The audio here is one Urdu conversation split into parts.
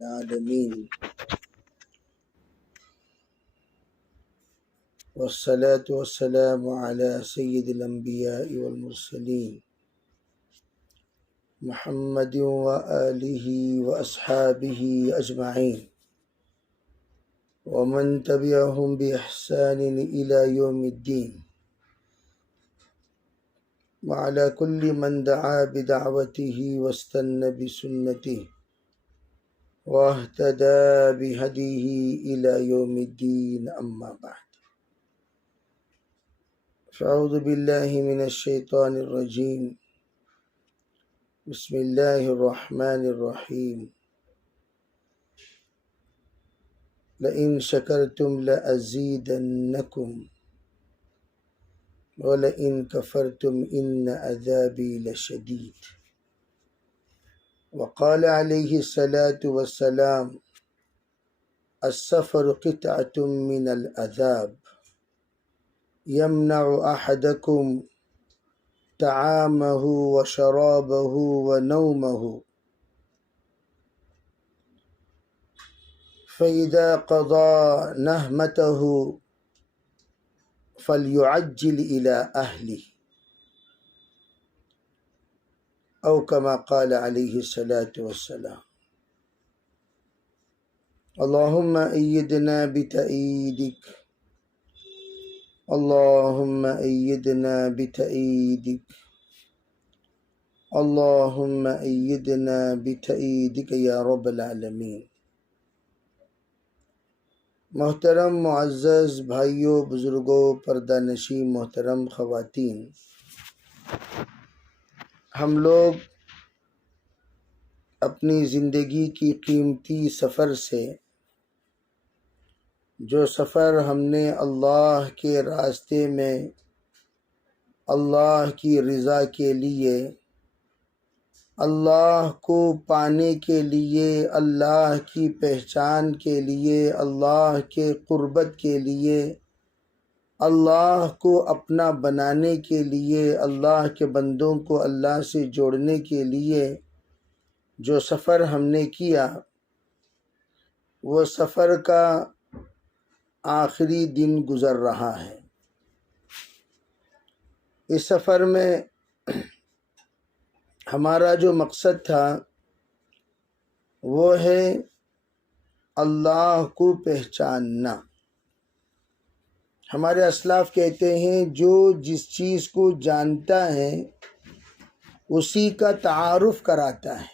العالمين والصلاة والسلام على سيد الأنبياء والمرسلين محمد وآله وأصحابه أجمعين ومن تبعهم بإحسان إلى يوم الدين وعلى كل من دعا بدعوته واستنى بسنته واهتدى بهديه إلى يوم الدين أما بعد فأعوذ بالله من الشيطان الرجيم بسم الله الرحمن الرحيم لئن شكرتم لأزيدنكم ولئن كفرتم إن عذابي لشديد وقال عليه الصلاة والسلام السفر قطعة من العذاب يمنع أحدكم طعامه وشرابه ونومه فإذا قضى نهمته فليعجل إلى أهله أو كما قال عليه الصلاة والسلام اللهم أيدنا بتأييدك اللهم أيدنا بتأييدك اللهم أيدنا بتأييدك يا رب العالمين۔ محترم معزز بھائیوں، بزرگوں، پردہ نشین محترم خواتین، ہم لوگ اپنی زندگی کی قیمتی سفر سے، جو سفر ہم نے اللہ کے راستے میں اللہ کی رضا کے لیے، اللہ کو پانے کے لیے، اللہ کی پہچان کے لیے، اللہ کے قربت کے لیے، اللہ کو اپنا بنانے کے لیے، اللہ کے بندوں کو اللہ سے جوڑنے کے لیے جو سفر ہم نے کیا، وہ سفر کا آخری دن گزر رہا ہے۔ اس سفر میں ہمارا جو مقصد تھا وہ ہے اللہ کو پہچاننا۔ ہمارے اسلاف کہتے ہیں جو جس چیز کو جانتا ہے اسی کا تعارف کراتا ہے،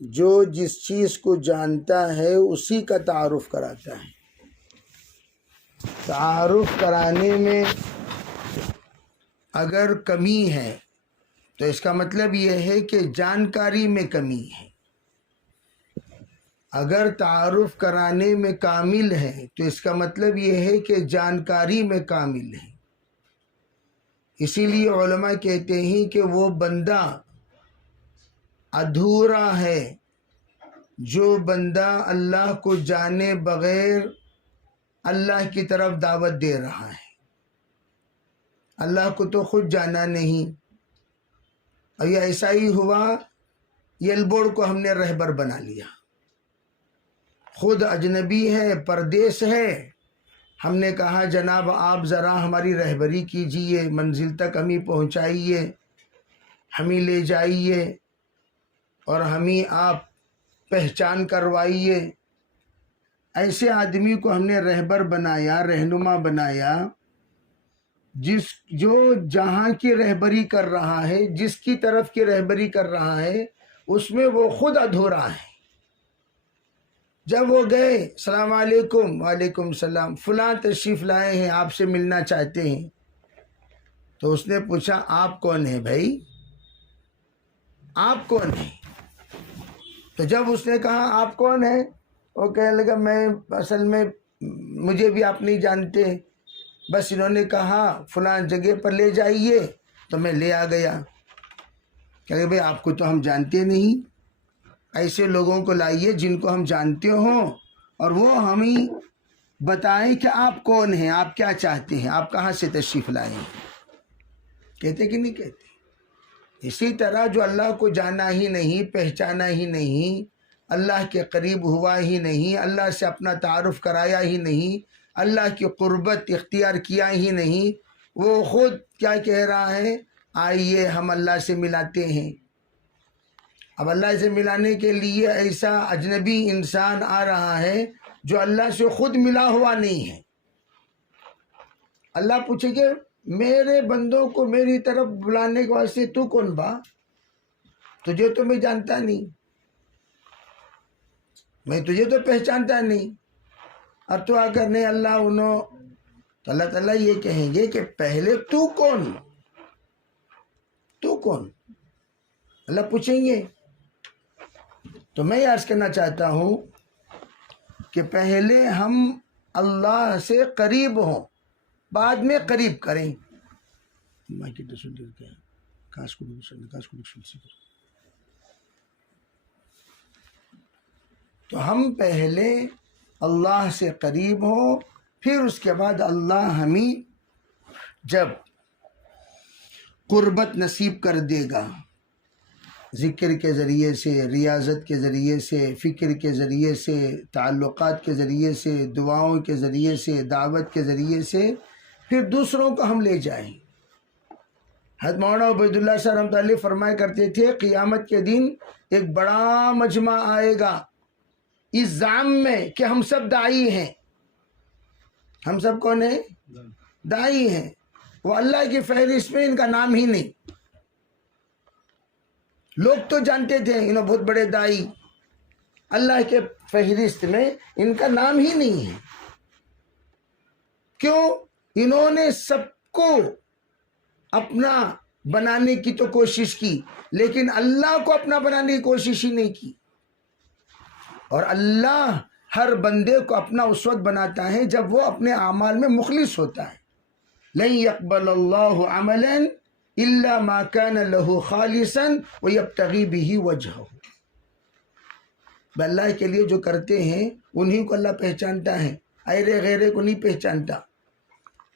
جو جس چیز کو جانتا ہے اسی کا تعارف کراتا ہے۔ تعارف کرانے میں اگر کمی ہے تو اس کا مطلب یہ ہے کہ جانکاری میں کمی ہے۔ اگر تعارف کرانے میں کامل ہے تو اس کا مطلب یہ ہے کہ جانکاری میں کامل ہے۔ اسی لیے علماء کہتے ہیں کہ وہ بندہ ادھورا ہے جو بندہ اللہ کو جانے بغیر اللہ کی طرف دعوت دے رہا ہے۔ اللہ کو تو خود جانا نہیں، اور یہ ایسا ہی ہوا یلبوڑ کو ہم نے رہبر بنا لیا، خود اجنبی ہے، پردیس ہے۔ ہم نے کہا جناب آپ ذرا ہماری رہبری کیجئے، منزل تک ہمیں پہنچائیے، ہمیں لے جائیے اور ہمیں آپ پہچان کروائیے۔ ایسے آدمی کو ہم نے رہبر بنایا، رہنما بنایا، جو جہاں کی رہبری کر رہا ہے، جس کی طرف کی رہبری کر رہا ہے، اس میں وہ خود ادھورا ہے۔ جب وہ گئے، السلام علیکم، وعلیکم السلام، فلاں تشریف لائے ہیں، آپ سے ملنا چاہتے ہیں۔ تو اس نے پوچھا آپ کون ہیں بھائی، آپ کون ہیں؟ تو جب اس نے کہا آپ کون ہیں، وہ کہنے لگا میں اصل میں مجھے بھی آپ نہیں جانتے، بس انہوں نے کہا فلاں جگہ پر لے جائیے تو میں لے آ گیا۔ کہ بھئی آپ کو تو ہم جانتے نہیں، ایسے لوگوں کو لائیے جن کو ہم جانتے ہوں اور وہ ہمیں بتائیں کہ آپ کون ہیں، آپ کیا چاہتے ہیں، آپ کہاں سے تشریف لائے ہیں۔ کہتے کہ نہیں کہتے؟ اسی طرح جو اللہ کو جانا ہی نہیں، پہچانا ہی نہیں، اللہ کے قریب ہوا ہی نہیں، اللہ سے اپنا تعارف کرایا ہی نہیں، اللہ کی قربت اختیار کیا ہی نہیں، وہ خود کیا کہہ رہا ہے؟ آئیے ہم اللہ سے ملاتے ہیں۔ اب اللہ سے ملانے کے لیے ایسا اجنبی انسان آ رہا ہے جو اللہ سے خود ملا ہوا نہیں ہے۔ اللہ پوچھے کہ میرے بندوں کو میری طرف بلانے کے واسطے تو کون با؟ تجھے تو میں جانتا نہیں، میں تجھے تو پہچانتا نہیں، اور تو آ کر نہیں اللہ تو اللہ تعالیٰ یہ کہیں گے کہ پہلے تو کون؟ تو کون؟ اللہ پوچھیں گے۔ تو میں یہ عرض کرنا چاہتا ہوں کہ پہلے ہم اللہ سے قریب ہوں، بعد میں قریب کریں۔ تو ہم پہلے اللہ سے قریب ہوں، پھر اس کے بعد اللہ ہمیں جب قربت نصیب کر دے گا، ذکر کے ذریعے سے، ریاضت کے ذریعے سے، فکر کے ذریعے سے، تعلقات کے ذریعے سے، دعاؤں کے ذریعے سے، دعوت کے ذریعے سے، پھر دوسروں کو ہم لے جائیں۔ حضرت مولانا عبید اللہ صاحب رحمۃ اللہ علیہ فرمایا کرتے تھے قیامت کے دن ایک بڑا مجمع آئے گا اس زعم میں کہ ہم سب داعی ہیں۔ ہم سب کون ہیں؟ داعی ہیں۔ وہ اللہ کی فہرست میں ان کا نام ہی نہیں۔ لوگ تو جانتے تھے انہوں بہت بڑے داعی، اللہ کے فہرست میں ان کا نام ہی نہیں ہے۔ کیوں؟ انہوں نے سب کو اپنا بنانے کی تو کوشش کی، لیکن اللہ کو اپنا بنانے کی کوشش ہی نہیں کی۔ اور اللہ ہر بندے کو اپنا اسوت بناتا ہے جب وہ اپنے اعمال میں مخلص ہوتا ہے۔ لن يقبل الله عملا الا ما كان له خالصا ويبتغي به وجهه۔ اللہ کے لیے جو کرتے ہیں انہی کو اللہ پہچانتا ہے، ایرے غیرے کو نہیں پہچانتا۔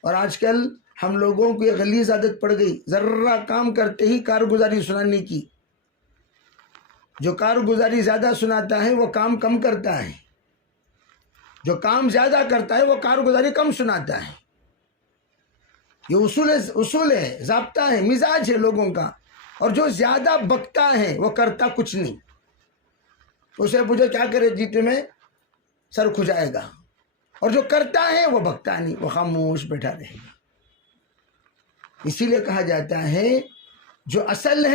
اور آج کل ہم لوگوں کو یہ غلیظ عادت پڑ گئی، ذرہ کام کرتے ہی کارگزاری سنانے کی۔ جو کارگزاری زیادہ سناتا ہے وہ کام کم کرتا ہے، جو کام زیادہ کرتا ہے وہ کارگزاری کم سناتا ہے۔ یہ اصول ہے، ضابطہ ہے، مزاج ہے لوگوں کا۔ اور جو زیادہ بکتا ہے وہ کرتا کچھ نہیں۔ اسے پوچھو کیا کرے جیتے میں، سر کھجائے گا۔ اور جو کرتا ہے وہ بکتا نہیں، وہ خاموش بیٹھا رہے گا۔ اسی لیے کہا جاتا ہے جو اصل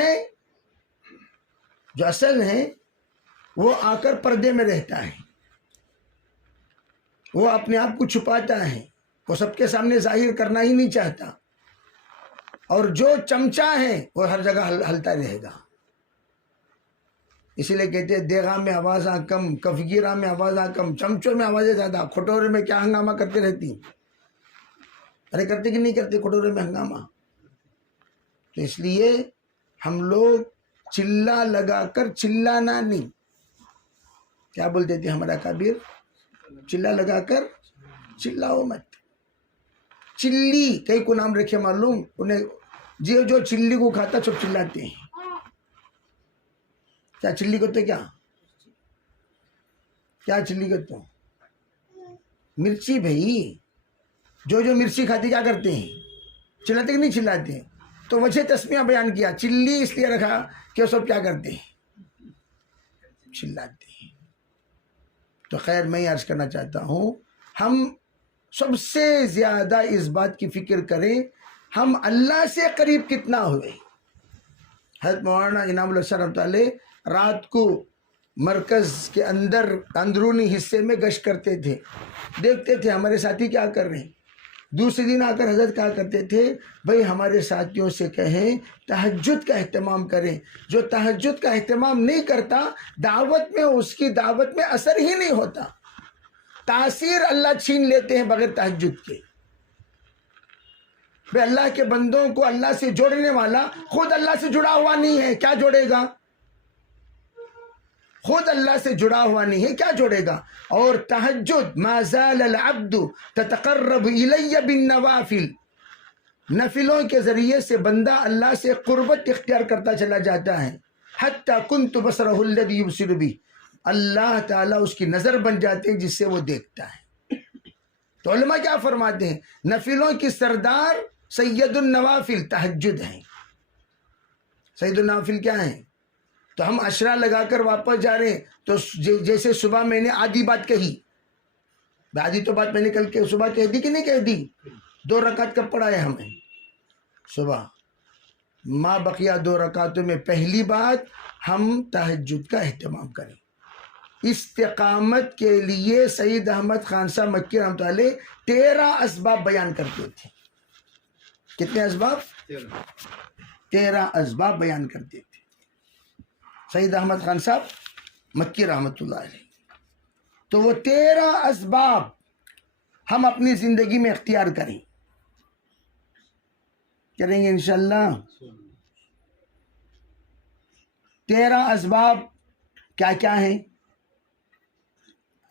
ہے وہ آ کر پردے میں رہتا ہے، وہ اپنے آپ کو چھپاتا ہے، وہ سب کے سامنے ظاہر کرنا ہی نہیں چاہتا۔ اور جو چمچا ہے وہ ہر جگہ ہلتا رہے گا۔ اسی لیے کہتے ہیں دیغا میں آوازاں کم، کفگیرہ میں آوازاں کم، چمچوں میں آوازیں زیادہ، کھٹورے میں کیا ہنگامہ کرتے رہتی۔ ارے کرتے کہ نہیں کرتے کھٹورے میں ہنگامہ؟ تو اس لیے ہم لوگ چلا لگا کر چلانا نہیں۔ کیا بولتے تھے ہمارا کابیر؟ چلا لگا کر چلاؤ مت۔ چلی کئی کو نام رکھے معلوم انہیں، جو چلی کو کھاتا سب چلاتے ہیں۔ کیا چلی کو تو کیا چلی کو تو مرچی بھائی، جو مرچی کھاتے کیا کرتے ہیں؟ چلاتے کہ نہیں چلاتے؟ تو وجہ تسمیہ بیان کیا، چلی اس لیے رکھا کہ وہ سب کیا کرتے ہیں؟ چلاتے ہیں۔ تو خیر میں یہ عرض کرنا چاہتا ہوں، ہم سب سے زیادہ اس بات کی فکر کریں ہم اللہ سے قریب کتنا ہوئے۔ حضرت مولانا انعام اللہ صاحب رحمۃ اللہ علیہ رات کو مرکز کے اندرونی حصے میں گشت کرتے تھے، دیکھتے تھے ہمارے ساتھی کیا کر رہے ہیں۔ دوسرے دن آ کر حضرت کہا کرتے تھے بھائی ہمارے ساتھیوں سے کہیں تہجد کا اہتمام کریں۔ جو تہجد کا اہتمام نہیں کرتا دعوت میں، اس کی دعوت میں اثر ہی نہیں ہوتا۔ تاثیر اللہ چھین لیتے ہیں بغیر تہجد کے۔ بھائی اللہ کے بندوں کو اللہ سے جوڑنے والا خود اللہ سے جڑا ہوا نہیں ہے، کیا جوڑے گا؟ خود اللہ سے جڑا ہوا نہیں ہے، کیا جوڑے گا؟ اور تہجد ما زال العبد تتقرب الی بالنوافل، نفلوں کے ذریعے سے بندہ اللہ سے قربت اختیار کرتا چلا جاتا ہے. حتی کنت بصرہ الذی یبصر بہ، اللہ تعالیٰ اس کی نظر بن جاتے ہیں جس سے وہ دیکھتا ہے. تو علماء کیا فرماتے ہیں؟ نفلوں کی سردار سید النوافل تہجد ہیں. سید النوافل کیا ہیں؟ تو ہم عشرہ لگا کر واپس جا رہے ہیں تو جیسے صبح میں نے آدھی بات کہی، آدھی تو بات میں نے کل کے صبح کہہ دی کہ نہیں کہہ دی؟ 2 رکعت کب پڑھا ہے ہمیں؟ صبح. ما بقیہ 2 رکعتوں میں پہلی بات ہم تہجد کا اہتمام کریں. استقامت کے لیے سید احمد خان صاحب مکی رحمۃ اللہ علیہ 13 اسباب بیان کرتے تھے. کتنے اسباب؟ 13 اسباب بیان کرتے تھے سید احمد خان صاحب مکی رحمۃ اللہ علیہ. تو وہ 13 اسباب ہم اپنی زندگی میں اختیار کریں گے انشاءاللہ. 13 اسباب کیا کیا ہیں؟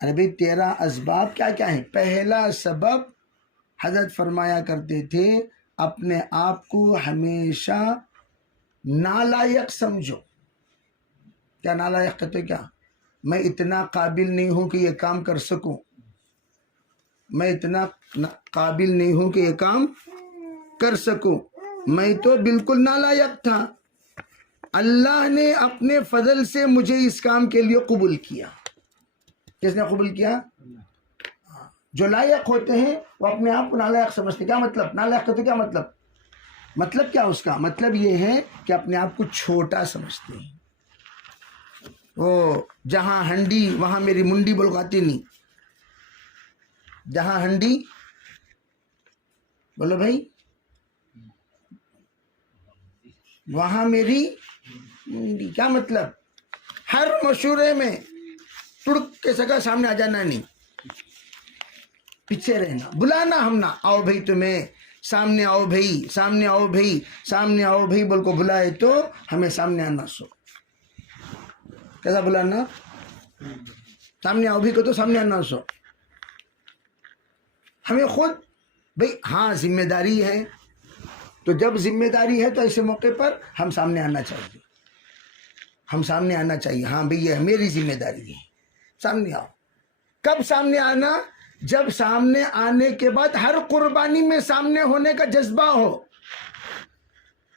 ارے بھئی 13 اسباب کیا کیا ہیں؟ پہلا سبب حضرت فرمایا کرتے تھے اپنے آپ کو ہمیشہ نالائق سمجھو. کیا نالائق کہتے کیا؟ میں اتنا قابل نہیں ہوں کہ یہ کام کر سکوں، میں اتنا قابل نہیں ہوں کہ یہ کام کر سکوں، میں تو بالکل نالائق تھا. اللہ نے اپنے فضل سے مجھے اس کام کے لیے قبول کیا. کس نے قبول کیا؟ جو لائق ہوتے ہیں وہ اپنے آپ کو نالائق سمجھتے. کیا مطلب نالائق ہوتے؟ کیا مطلب؟ مطلب کیا اس کا؟ مطلب یہ ہے کہ اپنے آپ کو چھوٹا سمجھتے ہیں. وہ جہاں ہنڈی وہاں میری منڈی بلغاتی نہیں. جہاں ہنڈی بولو بھائی، وہاں میری منڈی. کیا مطلب؟ ہر مشورے میں ٹڑک کے سگا سامنے آ جانا نہیں، پیچھے رہنا، بلانا ہم نہ. آؤ بھائی تمہیں سامنے آؤ بھائی، سامنے آؤ بھائی، سامنے آؤ بھائی بول کو بلائے تو ہمیں سامنے آنا. سو کیسا بلانا؟ سامنے آؤ بھائی کو تو سامنے آنا. سو ہمیں خود بھائی ہاں ذمہ داری ہے، تو جب ذمہ داری ہے تو ایسے موقع پر ہم سامنے آنا چاہیے. ہم سامنے آنا چاہیے. ہاں بھئی یہ میری ذمہ داری ہے، سامنے آؤ. کب سامنے آنا؟ جب سامنے آنے کے بعد ہر قربانی میں سامنے ہونے کا جذبہ ہو.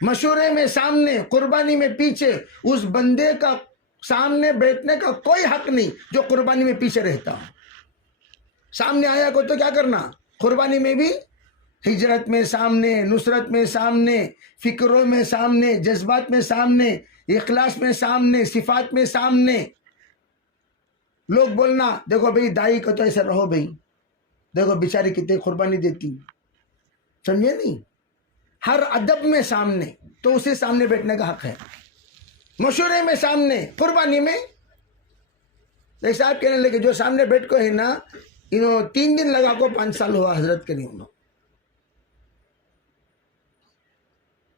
مشورے میں سامنے، قربانی میں پیچھے. اس بندے کا سامنے بیٹھنے کا کوئی حق نہیں جو قربانی میں پیچھے رہتا ہو. سامنے آیا کو تو کیا کرنا؟ قربانی میں بھی ہجرت میں سامنے، نصرت میں سامنے، فکروں میں سامنے، جذبات میں سامنے، اخلاص میں سامنے، صفات میں سامنے. لوگ بولنا دیکھو بھئی دائی کو تو ایسا رہو بھئی، دیکھو بیچاری کتنے قربانی دیتی. سمجھے نہیں؟ ہر ادب میں سامنے، تو اسے سامنے بیٹھنے کا حق ہے. مشورے میں سامنے، قربانی میں. ایک صاحب کہنے لگے جو سامنے بیٹھ کو ہے نا، انہوں 3 دن لگا کو 5 سال ہوا حضرت کے لیے. انہوں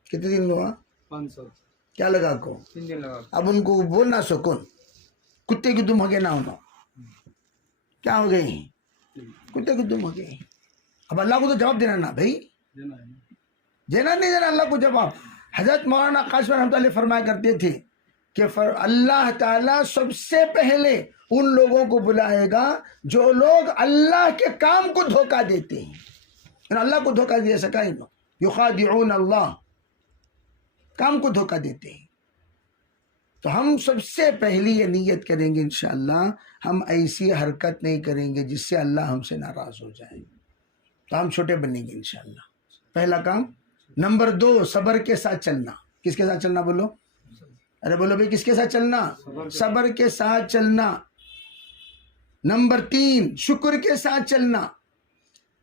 کتنے دن ہوا؟ 500. کیا لگا کو؟ 3 دن لگا. اب ان کو بولنا سکون، کتے کی دم ہو گئے نا. انہوں کیا ہو گئے؟ کتے کی دم ہو گئے. اب اللہ کو تو جواب دینا نا بھائی، دینا نہیں دینا اللہ کو جواب. حضرت مولانا قاسم رحمۃ اللہ فرمایا کرتے تھے کہ اللہ تعالیٰ سب سے پہلے ان لوگوں کو بلائے گا جو لوگ اللہ کے کام کو دھوکہ دیتے ہیں. اللہ کو دھوکہ دے سکا ہی نو، یخادعون اللہ، کام کو دھوکہ دیتے ہیں. تو ہم سب سے پہلی یہ نیت کریں گے انشاءاللہ ہم ایسی حرکت نہیں کریں گے جس سے اللہ ہم سے ناراض ہو جائے. تو ہم چھوٹے بنیں گے انشاءاللہ. پہلا کام. نمبر 2 صبر کے ساتھ چلنا. کس کے ساتھ چلنا بولو؟ ارے بولو بھائی کس کے ساتھ چلنا؟ صبر کے ساتھ چلنا. نمبر 3 شکر کے ساتھ چلنا.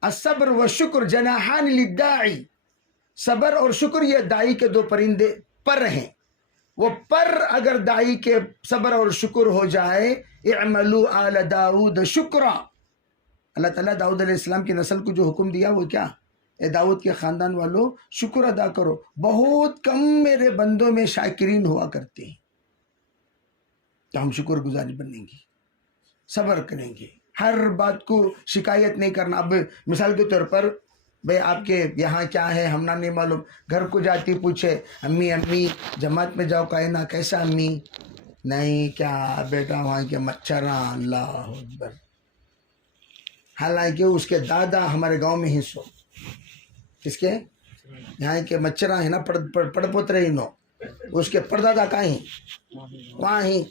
الصبر و شکر جناحان للداعی. صبر اور شکر یہ دائی کے 2 پرندے پر ہیں. وہ پر اگر دائی کے صبر اور شکر ہو جائے، اعملوا آل داؤد شکرا. اللہ تعالیٰ داؤد علیہ السلام کی نسل کو جو حکم دیا وہ کیا؟ اے داؤد کے خاندان والوں شکر ادا کرو. بہت کم میرے بندوں میں شاکرین ہوا کرتے ہیں. تو ہم شکر گزاری بنیں گے، صبر کریں گے، ہر بات کو شکایت نہیں کرنا. اب مثال کے طور پر بھئی آپ کے یہاں کیا ہے ہم نہ نہیں معلوم. گھر کو جاتی پوچھے امی امی جماعت میں جاؤ کہے نا کیسا امی؟ نہیں کیا بیٹا وہاں کے مچھراں. اللہ اکبر. حالانکہ اس کے دادا ہمارے گاؤں میں ہی سو. کس کے؟ یہاں کے مچھراں ہیں نا پڑ پوترے ہی نو. اس کے پردادا کہیں وہاں ہی.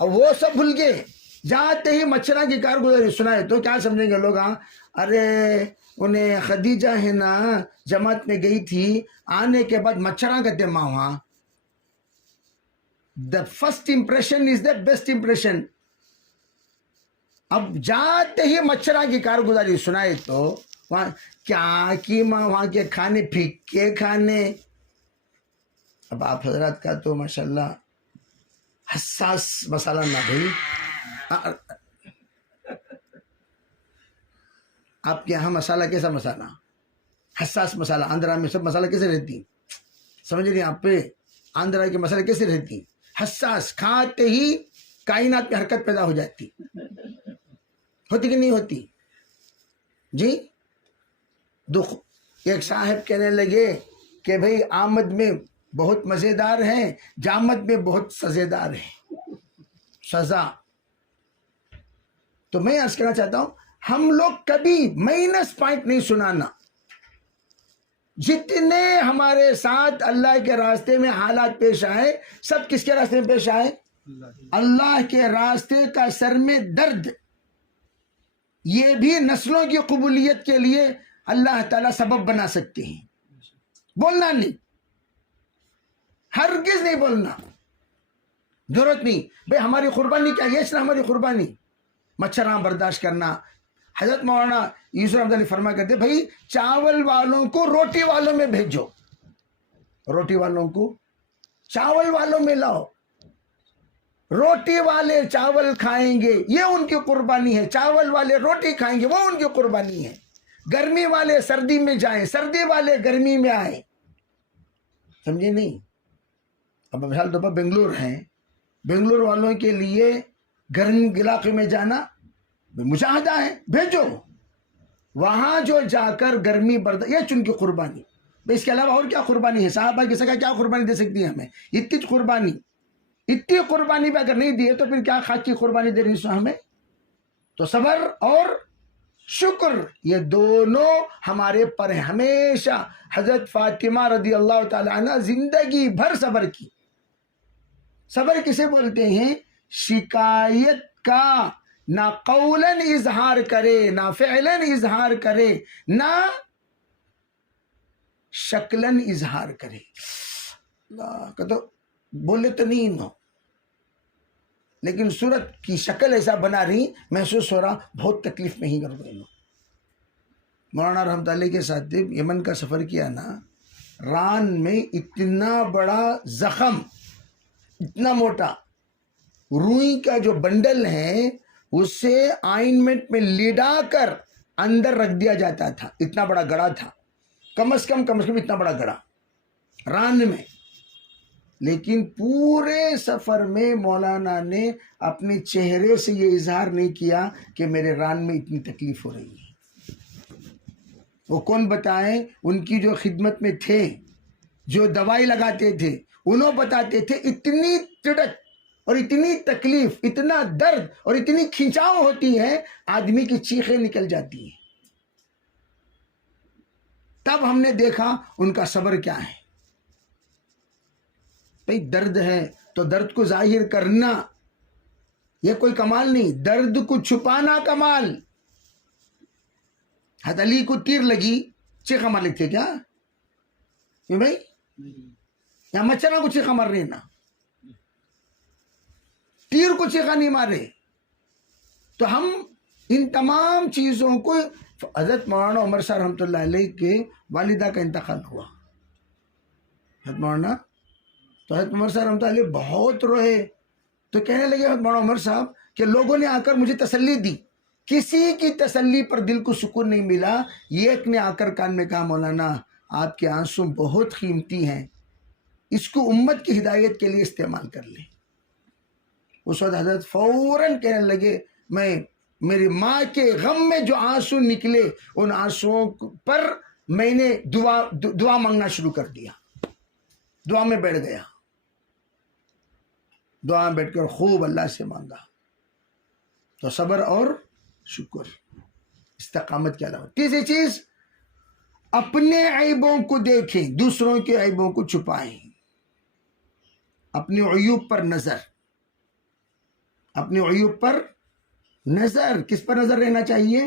اور وہ سب بھول گئے. جاتے ہی مچھراں کی کارگزاری سنائے تو کیا سمجھیں گے لوگ؟ ہاں ارے انہیں خدیجہ ہے نا جماعت میں گئی تھی, آنے کے بعد مچھراں کہتے ماں وہاں. The first impression is the best impression. اب جاتے ہی مچھراں کی کارگزاری سنائے تو وہاں کیا کی ماں وہاں کے کھانے پھیکے کھانے. اب آپ حضرات کا تو ماشاءاللہ حساس مسئلہ نہ بھائی. آپ کے یہاں مسالہ کیسا مسالہ؟ حساس مسالہ. آندھرا میں سب مسالہ کیسے رہتی سمجھ رہی ہیں آپ پہ؟ آندھرا کے مسالے کیسے رہتی؟ حساس. کھاتے ہی کائنات میں حرکت پیدا ہو جاتی. ہوتی کہ نہیں ہوتی؟ جی دکھ. ایک صاحب کہنے لگے کہ بھئی آمد میں بہت مزیدار ہیں, جامد میں بہت سزیدار ہیں. سزا. تو میں عرض کرنا چاہتا ہوں ہم لوگ کبھی مائنس پوائنٹ نہیں سنانا. جتنے ہمارے ساتھ اللہ کے راستے میں حالات پیش آئے سب کس کے راستے میں پیش آئے؟ اللہ کے راستے کا سر میں درد. یہ بھی نسلوں کی قبولیت کے لیے اللہ تعالیٰ سبب بنا سکتے ہیں. بولنا نہیں, ہرگز نہیں بولنا, ضرورت نہیں. بھئی ہماری قربانی کیا یہ نہ ہماری قربانی مچھراں برداشت کرنا. حضرت مولانا یوسف احمد علی فرما کرتے بھئی چاول والوں کو روٹی والوں میں بھیجو, روٹی والوں کو چاول والوں میں لاؤ. روٹی والے چاول کھائیں گے یہ ان کی قربانی ہے, چاول والے روٹی کھائیں گے وہ ان کی قربانی ہے. گرمی والے سردی میں جائیں, سردی والے گرمی میں آئیں. سمجھے نہیں؟ اب مثال طور پر بنگلور ہیں, بنگلور والوں کے لیے گرم علاقے میں جانا مشاہدہ ہے, بھیجو. وہاں جو جا کر گرمی برداشت یہ چن کی قربانی. اس کے علاوہ اور کیا قربانی ہے؟ صحابہ کی سگا کیا قربانی دے سکتی ہے ہمیں؟ اتنی قربانی. اتنی قربانی بھی اگر نہیں دیے تو پھر کیا خاک کی قربانی دے رہی ہمیں؟ تو صبر اور شکر یہ دونوں ہمارے پر ہیں ہمیشہ. حضرت فاطمہ رضی اللہ تعالی عنہ زندگی بھر صبر کی. صبر کسے بولتے ہیں؟ شکایت کا نہ قولاً اظہار کرے, نہ فعلاً اظہار کرے, نہ شکلاً اظہار کرے. اللہ کا تو بولے تو نہیں نو, لیکن صورت کی شکل ایسا بنا رہی محسوس ہو رہا بہت تکلیف میں ہی کر گئے. مولانا رحمۃ اللہ کے ساتھ یمن کا سفر کیا نا, ران میں اتنا بڑا زخم, اتنا موٹا روئی کا جو بنڈل ہے اسے آئنمنٹ میں لڈا کر اندر رکھ دیا جاتا تھا. اتنا بڑا گڑا تھا, کم از کم اتنا بڑا گڑا ران میں. لیکن پورے سفر میں مولانا نے اپنے چہرے سے یہ اظہار نہیں کیا کہ میرے ران میں اتنی تکلیف ہو رہی ہے. وہ کون بتائیں؟ ان کی جو خدمت میں تھے, جو دوائی لگاتے تھے, انہوں بتاتے تھے اتنی چڑک اور اتنی تکلیف, اتنا درد اور اتنی کھنچاؤ ہوتی ہے آدمی کی چیخیں نکل جاتی ہیں. تب ہم نے دیکھا ان کا صبر کیا ہے. بھئی درد ہے تو درد کو ظاہر کرنا یہ کوئی کمال نہیں, درد کو چھپانا کمال. حضرت علی کو تیر لگی, چیخا مار لیتے کیا؟ کیوں بھائی؟ یا مچھروں کو چیخا مار رہے نا, تیر کو چیخا نہیں مارے. تو ہم ان تمام چیزوں کو, حضرت مولانا عمر صاحب رحمۃ اللہ علیہ کے والدہ کا انتقال ہوا, حضرت مولانا, تو حضرت عمر صاحب رحمۃ اللہ علیہ بہت روئے. تو کہنے لگے حضرت مولانا عمر صاحب کہ لوگوں نے آ کر مجھے تسلی دی, کسی کی تسلی پر دل کو سکون نہیں ملا. ایک نے آ کر کان میں کہا مولانا آپ کے آنسو بہت قیمتی ہیں, اس کو امت کی ہدایت کے لیے استعمال کر لیں. اس وقت حضرت فوراً کہنے لگے میں میری ماں کے غم میں جو آنسو نکلے ان آنسوؤں پر میں نے دعا مانگنا شروع کر دیا، دعا میں بیٹھ گیا، دعا میں بیٹھ کر خوب اللہ سے مانگا۔ تو صبر اور شکر، استقامت کے علاوہ تیسری چیز، اپنے عیبوں کو دیکھیں، دوسروں کے عیبوں کو چھپائیں۔ اپنے عیوب پر نظر، اپنے عیوب پر نظر۔ کس پر نظر رہنا چاہیے؟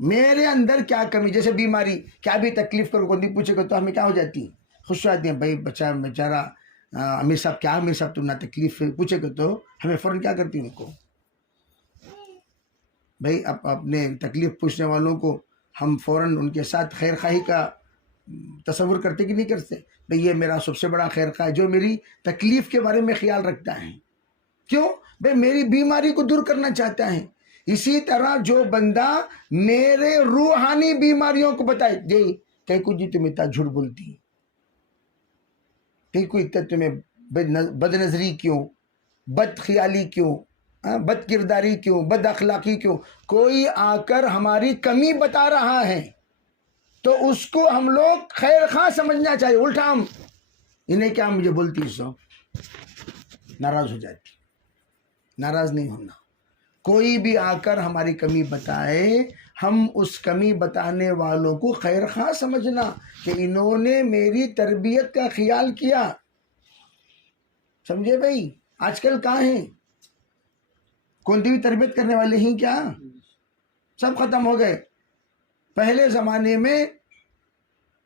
میرے اندر کیا کمی، جیسے بیماری، کیا بھی تکلیف کرو، کوئی نہیں پوچھے گا تو ہمیں کیا ہو جاتی، خوش ہو جاتی ہیں، بھائی بچہ بیچارہ امیر صاحب، کیا امیر صاحب تم نہ تکلیف پوچھے گا تو ہمیں فوراً کیا کرتی ان کو، بھائی اپنے تکلیف پوچھنے والوں کو ہم فوراً ان کے ساتھ خیر خواہی کا تصور کرتے کہ نہیں کرتے؟ بھئی یہ میرا سب سے بڑا خیر خواہ ہے جو میری تکلیف کے بارے میں خیال رکھتا ہے، کیوں؟ بھئی میری بیماری کو دور کرنا چاہتا ہے۔ اسی طرح جو بندہ میرے روحانی بیماریوں کو بتائے، جی کہیں کو جی تم اتنا جھوٹ بولتی، کہیں کو اتنا تمہیں بد نظری کیوں، بد خیالی کیوں، بد کرداری کیوں، بد اخلاقی کیوں؟ کوئی آ کر ہماری کمی بتا رہا ہے تو اس کو ہم لوگ خیر خواہ سمجھنا چاہیے، الٹا ہم انہیں کیا مجھے بولتی سو، ناراض ہو جاتی۔ ناراض نہیں ہونا، کوئی بھی آ کر ہماری کمی بتائے، ہم اس کمی بتانے والوں کو خیر خواہ سمجھنا کہ انہوں نے میری تربیت کا خیال کیا۔ سمجھے بھائی؟ آج کل کہاں ہیں کوئی بھی تربیت کرنے والے ہیں کیا؟ سب ختم ہو گئے۔ پہلے زمانے میں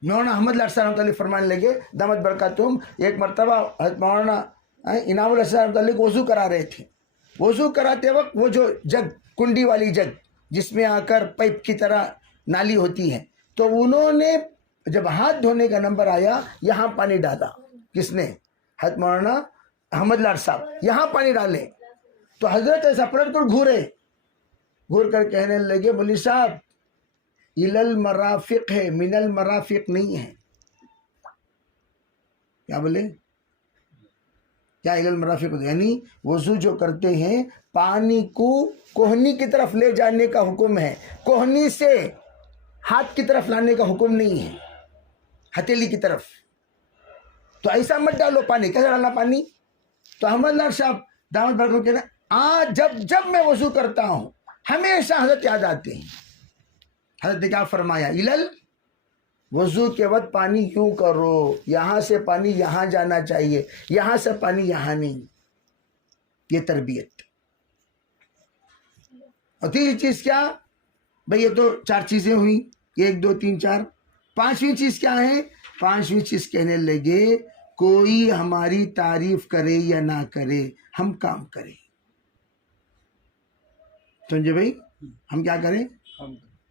مولانا احمد لاٹ صاحب رحمۃ اللہ فرمانے لگے دامت برکاتہم، ایک مرتبہ حضرت مولانا انعام اللہ صاحب رحمۃ اللہ کو وضو کرا رہے تھے، وضو کراتے وقت وہ جو جگ، کنڈی والی جگ جس میں آ کر پائپ کی طرح نالی ہوتی ہے، تو انہوں نے جب ہاتھ دھونے کا نمبر آیا یہاں پانی ڈالا۔ کس نے؟ حضرت مولانا احمد لاٹ صاحب، یہاں پانی ڈالے تو حضرت ایسا پلٹ کر گھور کر کہنے لگے مولوی صاحب المرافق ہے، من المرافق نہیں ہے۔ کیا بولے؟ کیا المرافق ہوتا ہے؟ یعنی وضو جو کرتے ہیں پانی کو کوہنی کی طرف لے جانے کا حکم ہے، کوہنی سے ہاتھ کی طرف لانے کا حکم نہیں ہے، ہتھیلی کی طرف۔ تو ایسا مت ڈالو پانی، کیسا ڈالنا پانی؟ تو احمد لاٹ صاحب دعوت برکت کہنا، آج جب میں وضو کرتا ہوں ہمیشہ حضرت یاد آتے ہیں۔ حضرت نے کیا فرمایا؟ وضو کے وقت پانی کیوں کرو، یہاں سے پانی یہاں جانا چاہیے، یہاں سے پانی یہاں نہیں۔ یہ تربیت۔ اور تیسری چیز کیا بھئی؟ یہ تو 4 چیزیں ہوئیں، 1 2 3 4۔ 5ویں چیز کیا ہے؟ 5ویں چیز کہنے لگے کوئی ہماری تعریف کرے یا نہ کرے ہم کام کریں۔ سمجھے بھائی؟ ہم کیا کریں؟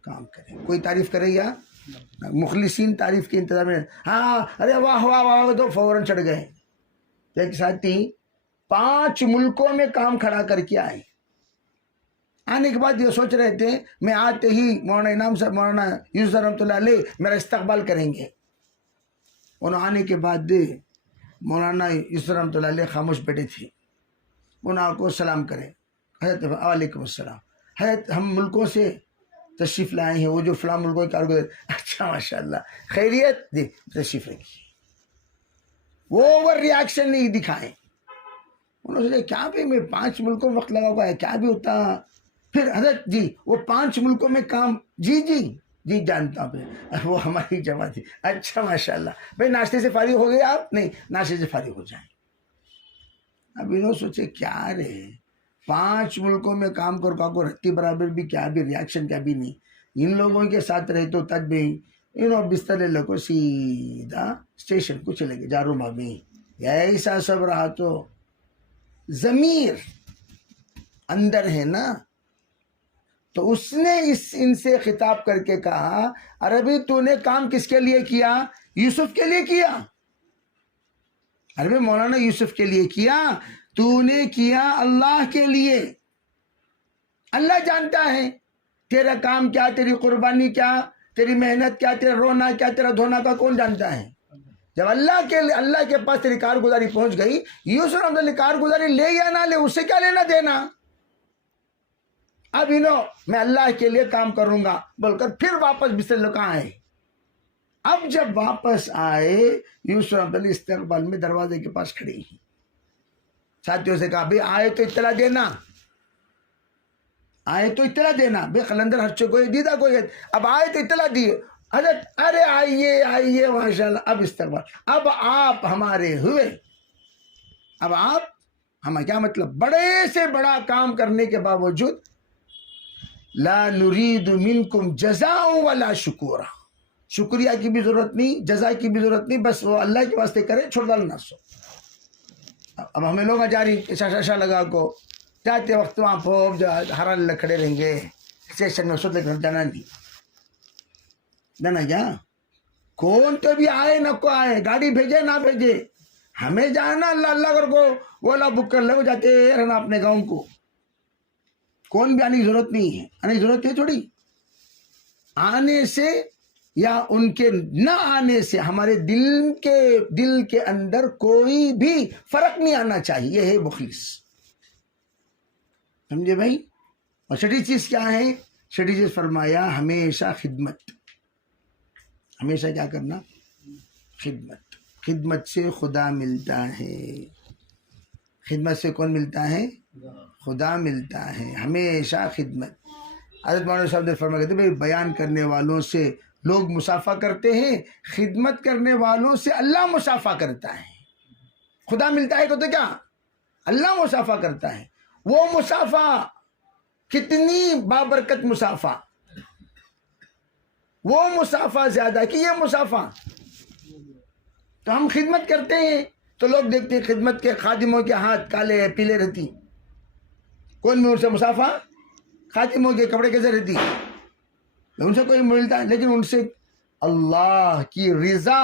کام کریں۔ کوئی تعریف کرے یا مخلصین تعریف کے انتظار میں، ہاں ارے واہ واہ واہ تو فوراً چڑھ گئے۔ ایک ساتھی 5 ملکوں میں کام کھڑا کر کے آئے، آنے کے بعد یہ سوچ رہے تھے میں آتے ہی مولانا انعام صاحب، مولانا یوسف رحمۃ اللہ علیہ میرا استقبال کریں گے۔ انہوں آنے کے بعد مولانا یوسف رحمۃ اللہ علیہ خاموش بیٹھے تھے، انہوں آپ کو سلام کریں، حضرت وعلیکم السلام، حضرت ہم ملکوں سے تشریف لائے ہیں، وہ جو فلاں ملکوں کے کارگزار، اچھا ماشاءاللہ خیریت جی تشریف رکھیے۔ وہ اوور ریاکشن نہیں دکھائیں۔ انہوں نے سوچا کیا بھی میں 5 ملکوں میں وقت لگا ہوا ہے، کیا بھی ہوتا۔ پھر حضرت جی وہ 5 ملکوں میں کام، جی جانتا ہوں، وہ ہماری جماعت تھی، اچھا ماشاءاللہ۔ بھائی ناشتے سے فارغ ہو گئے آپ؟ نہیں، ناشتے سے فارغ ہو جائیں۔ اب انہوں سوچے کیا رہے 5 ملکوں میں کام کو رتی برابر بھی کیا بھی ریاکشن کیا بھی نہیں، ان لوگوں کے ساتھ رہے تو تب بھی انہوں بستر لے لو کو سیدھا اسٹیشن کو چلے گئے جارو بھابی۔ ایسا سب رہا تو ضمیر اندر ہے نا، تو اس نے ان سے خطاب کر کے کہا عربی تو نے کام کس کے لیے کیا؟ یوسف کے لیے کیا۔ عربی مولانا یوسف کے لیے کیا، تو نے کیا اللہ کے لیے۔ اللہ جانتا ہے تیرا کام کیا، تیری قربانی کیا، تیری محنت کیا، تیرا رونا کیا، تیرا دھونا کا کون جانتا ہے؟ جب اللہ کے پاس تیری کارگزاری پہنچ گئی، یوسف رحمۃ اللہ کارگزاری لے یا نہ لے اس سے کیا لینا دینا؟ اب میں اللہ کے لیے کام کروں گا بول کر پھر واپس بسر کہاں آئے. اب جب واپس آئے یوسف رحمۃ اللہ استقبال میں دروازے کے پاس کھڑی ہیں. ساتھیوں سے کہا بھئی آئے تو اطلاع دینا، آئے تو اطلاع دینا. بھئی قلندر ہر کوئی دیدہ کوئی. اب آئے تو اطلاع دیے. حضرت ارے آئیے آئیے ماشاءاللہ. اب استقبال. اب آپ ہمارے ہوئے. اب آپ ہمیں کیا مطلب بڑے سے بڑا کام کرنے کے باوجود لا نرید منکم جزاء ولا شکورا، شکریہ کی بھی ضرورت نہیں، جزا کی بھی ضرورت نہیں، بس وہ اللہ کے واسطے کرے چھوڑ ڈالنا سو. اب ہمیں لوگ جاری شاشا لگا کو جاتے وقت وہاں پھوپ جو ہرال کھڑے رہیں گے اسٹیشن میں سوت لے کر جانا نہیں جانا. کیا کون تو بھی آئے نہ کو آئے، گاڑی بھیجے نہ بھیجے، ہمیں جانا اللہ اللہ کر کو وہ اللہ بک کر لے وہ جاتے رہنا اپنے گاؤں کو. کون بھی آنے کی ضرورت نہیں ہے، آنے کی ضرورت ہے تھوڑی. آنے سے یا ان کے نہ آنے سے ہمارے دل کے اندر کوئی بھی فرق نہیں آنا چاہیے. یہ ہے مخلص. سمجھے بھائی. اور چھٹی چیز کیا ہے؟ چھٹی چیز فرمایا ہمیشہ خدمت. ہمیشہ کیا کرنا؟ خدمت. خدمت سے خدا ملتا ہے. خدمت سے کون ملتا ہے؟ خدا ملتا ہے. ہمیشہ خدمت. حضرت مولانا صاحب نے فرمایا کہتے بھائی بیان کرنے والوں سے لوگ مصافحہ کرتے ہیں، خدمت کرنے والوں سے اللہ مصافحہ کرتا ہے. خدا ملتا ہے تو کیا اللہ مصافحہ کرتا ہے. وہ مصافحہ کتنی بابرکت مصافحہ، وہ مصافحہ زیادہ کہ یہ مصافحہ. تو ہم خدمت کرتے ہیں تو لوگ دیکھتے ہیں خدمت کے خادموں کے ہاتھ کالے پیلے رہتی. کون بھی ان سے مصافحہ؟ خادموں کے کپڑے کیسے رہتی؟ ان سے کوئی ملتا ہے لیکن ان سے اللہ کی رضا،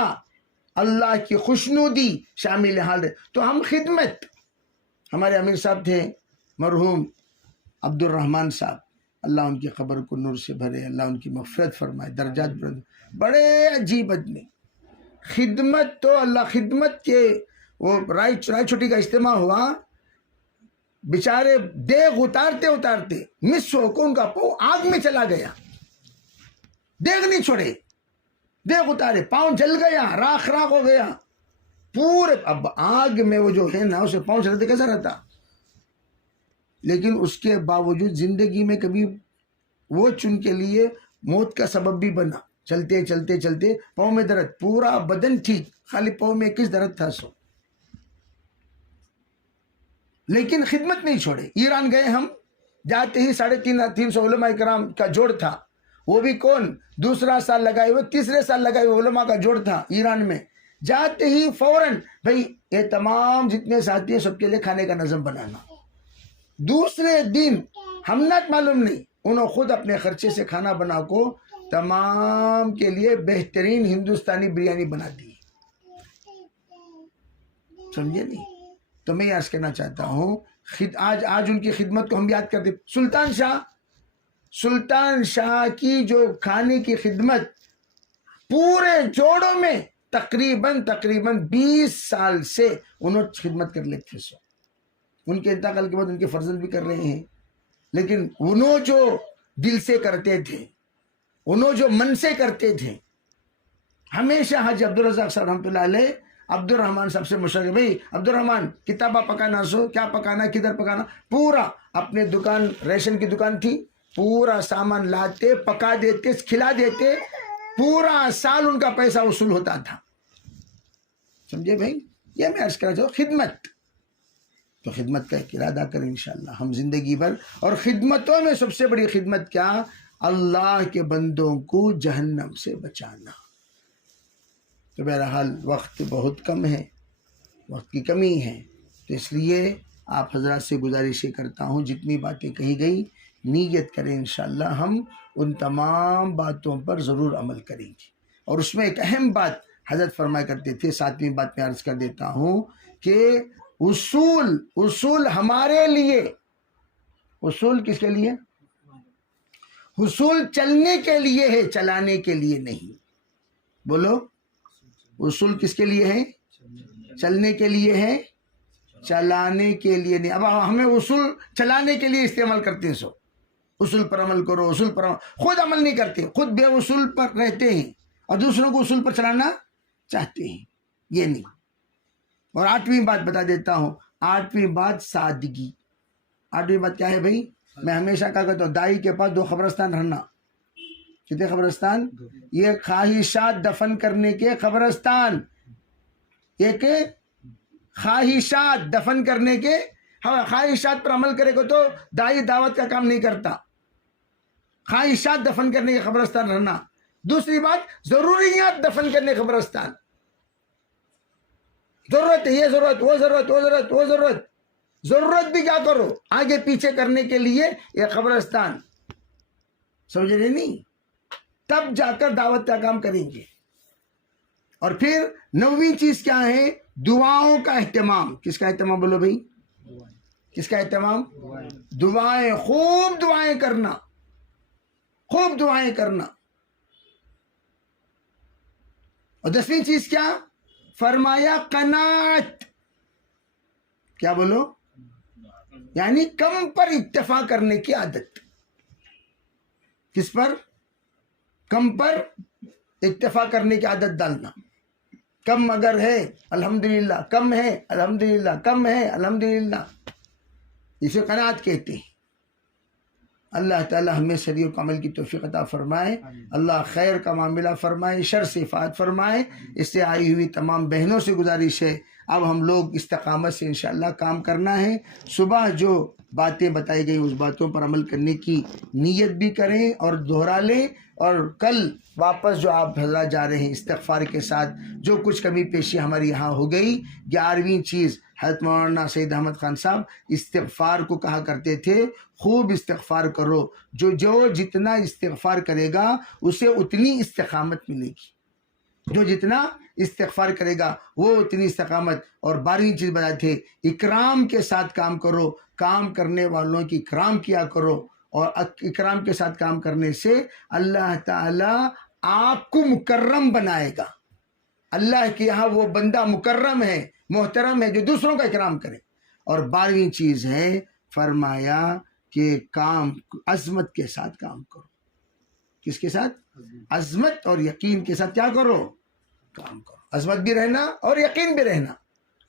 اللہ کی خوشنودی شامل حال ہے. تو ہم خدمت. ہمارے امیر صاحب تھے مرحوم عبد الرحمن صاحب، اللہ ان کی قبر کو نور سے بھرے، اللہ ان کی مغفرت فرمائے، درجات بلند. بڑے عجیب آدمی. خدمت تو اللہ خدمت کے وہ رائے چھٹی کا اجتماع ہوا، بیچارے دیگ اتارتے اتارتے مس ہو کو ان کا پاؤں آگ میں چلا گیا. دیگ نہیں چھوڑے، دیگ اتارے پاؤں جل گیا، راکھ راکھ ہو گیا پورے. اب آگ میں وہ جو ہے نا اسے پاؤں چلتے کیسا رہتا. لیکن اس کے باوجود زندگی میں کبھی وہ چن کے لیے موت کا سبب بھی بنا. چلتے چلتے چلتے پاؤں میں درد، پورا بدن ٹھیک، خالی پاؤں میں کس درد تھا سو. لیکن خدمت نہیں چھوڑے. ایران گئے ہم، جاتے ہی 350 علماء کرام کا جوڑ تھا. وہ بھی کون؟ دوسرا سال لگائے ہوئے، تیسرے سال لگائے ہوئے علماء کا جوڑ تھا ایران میں. جاتے ہی فوراً بھائی یہ تمام جتنے ساتھی ہیں سب کے لیے کھانے کا نظم بنانا. دوسرے دن ہم نہ معلوم نہیں انہوں خود اپنے خرچے سے کھانا بنا کو تمام کے لیے بہترین ہندوستانی بریانی بنا دی. سمجھے نہیں؟ تو میں یہ عرض کرنا چاہتا ہوں آج ان کی خدمت کو ہم یاد کرتے. سلطان شاہ کی جو کھانے کی خدمت پورے جوڑوں میں تقریباً 20 سال سے انہوں خدمت کر لیتے. سو ان کے انتقال کے بعد ان کے فرزند بھی کر رہے ہیں، لیکن انہوں جو دل سے کرتے تھے، انہوں جو من سے کرتے تھے. ہمیشہ حاجی عبدالرزاق صاحب رحمۃ اللہ علیہ عبد الرحمن صاحب سے مشورہ، بھائی عبد الرحمن کتابہ پکانا سو، کیا پکانا، کدھر پکانا. پورا اپنے دکان، ریشن کی دکان تھی، پورا سامان لاتے، پکا دیتے، کھلا دیتے. پورا سال ان کا پیسہ وصول ہوتا تھا. سمجھے بھائی؟ یہ میں عرض کرنا چاہوں خدمت. تو خدمت کا ایک ارادہ کریں انشاءاللہ ہم زندگی بھر. اور خدمتوں میں سب سے بڑی خدمت کیا؟ اللہ کے بندوں کو جہنم سے بچانا. تو بہرحال وقت بہت کم ہے، وقت کی کمی ہے، تو اس لیے آپ حضرات سے گزارش کرتا ہوں جتنی باتیں کہی گئی نیت کریں انشاءاللہ ہم ان تمام باتوں پر ضرور عمل کریں گے. اور اس میں ایک اہم بات حضرت فرمایا کرتے تھے، 7ویں بات میں عرض کر دیتا ہوں کہ اصول ہمارے لیے، اصول کس کے لیے؟ اصول چلنے کے لیے ہے، چلانے کے لیے نہیں. بولو، اصول کس کے لیے ہے؟ چلنے کے لیے ہے، چلانے کے لیے نہیں. اب ہمیں اصول چلانے کے لیے استعمال کرتے ہیں. سو اصول پر عمل کرو، اصول پر عمل. خود عمل نہیں کرتے، خود بے اصول پر رہتے ہیں اور دوسروں کو اصول پر چلانا چاہتے ہیں. یہ نہیں. اور 8ویں بات بتا دیتا ہوں، 8ویں بات سادگی. 8ویں بات کیا ہے بھائی؟ میں ہمیشہ کہا کرتا ہوں دائی کے پاس 2 قبرستان رہنا. کتنے قبرستان؟ یہ خواہشات دفن کرنے کے قبرستان. ایک خواہشات دفن کرنے کے، خواہشات پر عمل کرے گا تو دائی دعوت کا کام نہیں کرتا. خواہشات دفن کرنے کے قبرستان رہنا. دوسری بات ضروریات دفن کرنے کے قبرستان. ضرورت ہے، یہ ضرورت، وہ ضرورت، وہ ضرورت، وہ ضرورت. ضرورت بھی کیا کرو آگے پیچھے کرنے کے لیے یہ قبرستان. سمجھ رہے نہیں؟ تب جا کر دعوت کا کام کریں گے. اور پھر 9ویں چیز کیا ہے؟ دعاؤں کا اہتمام. کس کا اہتمام بولو بھائی؟ کس کا اہتمام؟ دعائیں. خوب دعائیں کرنا، خوب دعائیں کرنا. اور 10ویں چیز کیا فرمایا؟ قناعت. کیا بولو؟ یعنی کم پر اکتفا کرنے کی عادت. کس پر؟ کم پر اکتفا کرنے کی عادت ڈالنا. کم اگر ہے الحمدللہ، کم ہے الحمدللہ، کم ہے الحمدللہ. اسے قناعت کہتے ہیں. اللہ تعالی ہمیں شریع و عمل کی توفیق عطا فرمائے. اللہ خیر کا معاملہ فرمائے، شر سے حفاظت فرمائے. اس سے آئی ہوئی تمام بہنوں سے گزارش ہے اب ہم لوگ استقامت سے انشاءاللہ کام کرنا ہے. صبح جو باتیں بتائی گئی اس باتوں پر عمل کرنے کی نیت بھی کریں اور دہرا لیں. اور کل واپس جو آپ حضرات جا رہے ہیں استغفار کے ساتھ، جو کچھ کمی پیشی ہماری یہاں ہو گئی. 11ویں چیز حضرت مولانا سید احمد خان صاحب استغفار کو کہا کرتے تھے، خوب استغفار کرو. جو جتنا استغفار کرے گا اسے اتنی استقامت ملے گی. جو جتنا استغفار کرے گا وہ اتنی استقامت. اور 12ویں چیز بتائے تھے اکرام کے ساتھ کام کرو. کام کرنے والوں کی اکرام کیا کرو. اور اکرام کے ساتھ کام کرنے سے اللہ تعالی آپ کو مکرم بنائے گا. اللہ کے یہاں وہ بندہ مکرم ہے، محترم ہے جو دوسروں کا اکرام کرے. اور 12ویں چیز ہے فرمایا کہ کام عظمت کے ساتھ کام کرو. کس کے ساتھ؟ عظمت اور یقین کے ساتھ کیا کرو؟ کام کرو. عظمت بھی رہنا اور یقین بھی رہنا.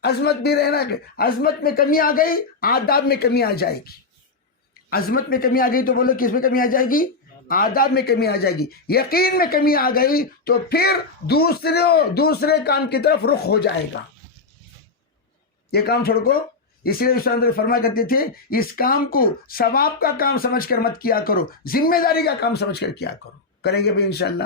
عظمت بھی رہنا. عظمت میں کمی آ گئی آداب میں کمی آ جائے گی. عظمت میں کمی آ گئی تو بولو کس میں کمی آ جائے گی؟ آداب میں کمی آ جائے گی. یقین میں کمی آ گئی تو پھر دوسرے کام کی طرف رخ ہو جائے گا. یہ کام چھوڑ کو. اس لیے فرما کرتے تھے اس کام کو ثواب کا کام سمجھ کر مت کیا کرو، ذمہ داری کا کام سمجھ کر کیا کرو. کریں گے بھی انشاءاللہ.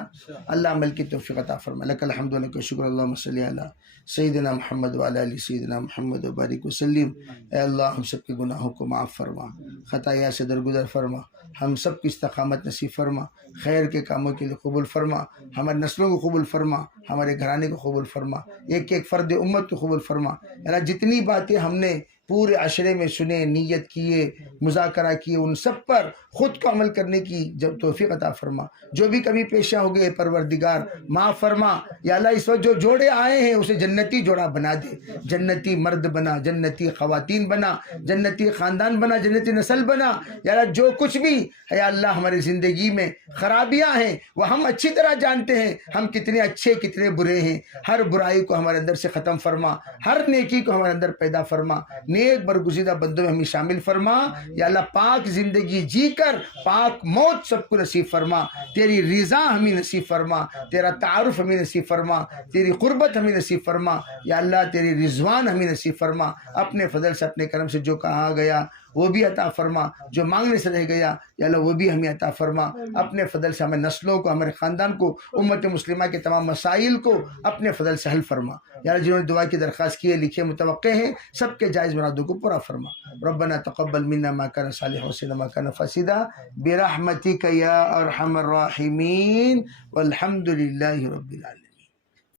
اللہ عمل کی توفیق عطا فرمائے. لک الحمد و لک الشکر. اللہم صلی علی سیدنا محمد وعلی آل سیدنا محمد وبارک وسلم. اے اللہ ہم سب کے گناہوں کو معاف فرما، خطایا سے درگزر فرما. ہم سب کی استقامت نصیب فرما. خیر کے کاموں کے لیے قبول فرما. ہمارے نسلوں کو قبول فرما، ہمارے گھرانے کو قبول فرما، ایک ایک فرد امت کو قبول فرما. اللہ جتنی باتیں ہم نے پورے عشرے میں سنے، نیت کیے، مذاکرہ کیے، ان سب پر خود کو عمل کرنے کی جب توفیق عطا فرما. جو بھی کمی پیشہ ہو گئے پروردگار معاف فرما. یا اللہ اس وقت جو جوڑے آئے ہیں اسے جنتی جوڑا بنا دے. جنتی مرد بنا، جنتی خواتین بنا، جنتی خاندان بنا، جنتی نسل بنا. یا اللہ جو کچھ بھی ہے یا اللہ ہماری زندگی میں خرابیاں ہیں وہ ہم اچھی طرح جانتے ہیں ہم کتنے اچھے کتنے برے ہیں. ہر برائی کو ہمارے اندر سے ختم فرما، ہر نیکی کو ہمارے اندر پیدا فرما. نیک برگزیدہ بندوں میں ہمیں شامل فرما. یا اللہ پاک زندگی جی کر پاک موت سب کو نصیب فرما. تیری رضا ہمیں نصیب فرما، تیرا تعارف ہمیں نصیب فرما، تیری قربت ہمیں نصیب فرما. یا اللہ تیری رضوان ہمیں نصیب فرما. اپنے فضل سے اپنے کرم سے جو کہا گیا وہ بھی عطا فرما، جو مانگنے سے رہ گیا یا اللہ وہ بھی ہمیں عطا فرما. اپنے فضل سے ہمیں نسلوں کو، ہمارے خاندان کو، امت مسلمہ کے تمام مسائل کو اپنے فضل سے حل فرما. یا اللہ جنہوں نے دعا کی درخواست کی ہے، لکھے، متوقع ہیں، سب کے جائز مرادوں کو پورا فرما. ربنا تقبل منا ما كان صالحا وسنا ما كان فاسدا برحمتك يا ارحم الراحمين والحمد لله رب العالمين.